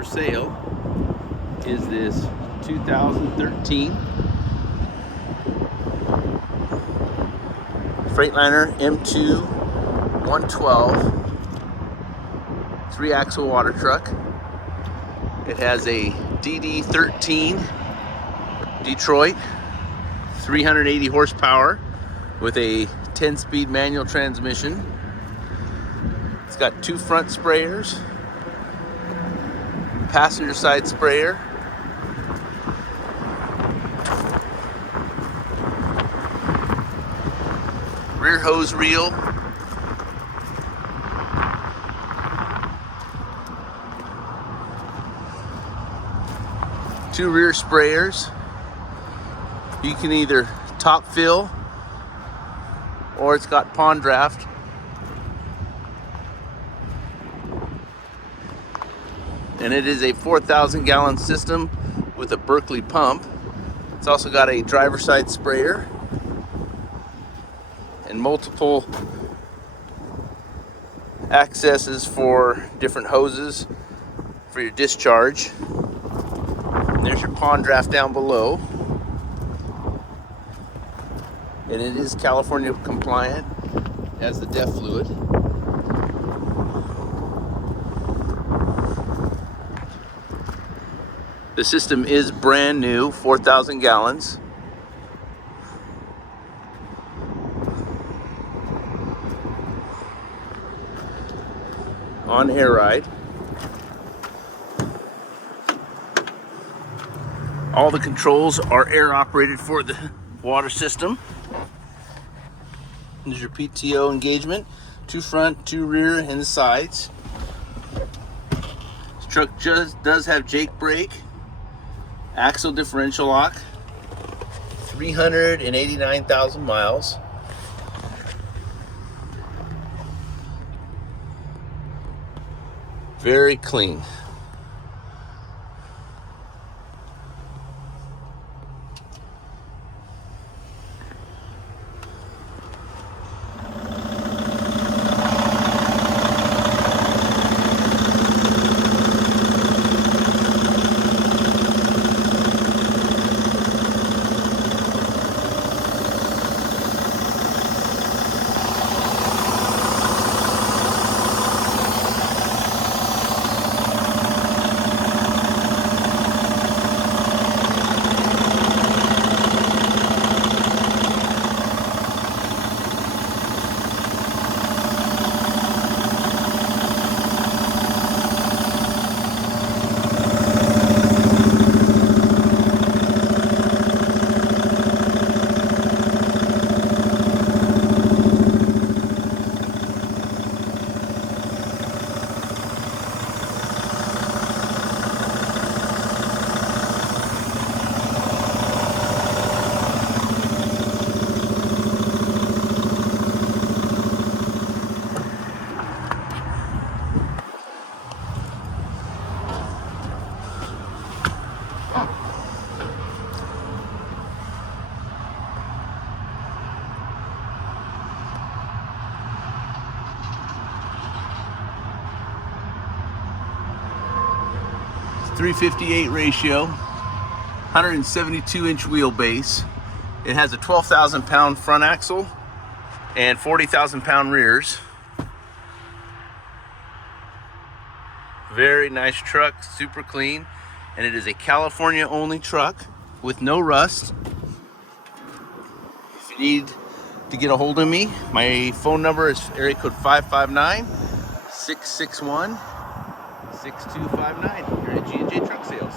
for sale is this 2013 Freightliner M2 112 3-axle water truck. It has a DD13 Detroit 380 horsepower with a 10-speed manual transmission. It's got 2 front sprayers, passenger side sprayer, rear hose reel, two rear sprayers. You can either top fill or it's got pond draft. And it is a 4,000 gallon system with a Berkeley pump. It's also got a driver side sprayer and multiple accesses for different hoses for your discharge. And there's your pond draft down below. And it is California compliant as the DEF fluid. The system is brand new, 4,000 gallons. On air ride. All the controls are air operated for the water system. There's your PTO engagement, 2 front, 2 rear, and the sides. This truck just does have Jake brake, axle differential lock, 389,000 miles. Very clean. .358 ratio, 172-inch wheelbase. It has a 12,000 pound front axle and 40,000 pound rears. Very nice truck, super clean, and it is a California only truck with no rust. If you need to get a hold of me, my phone number is area code 559-661-6259. You're at G&J Truck Sales.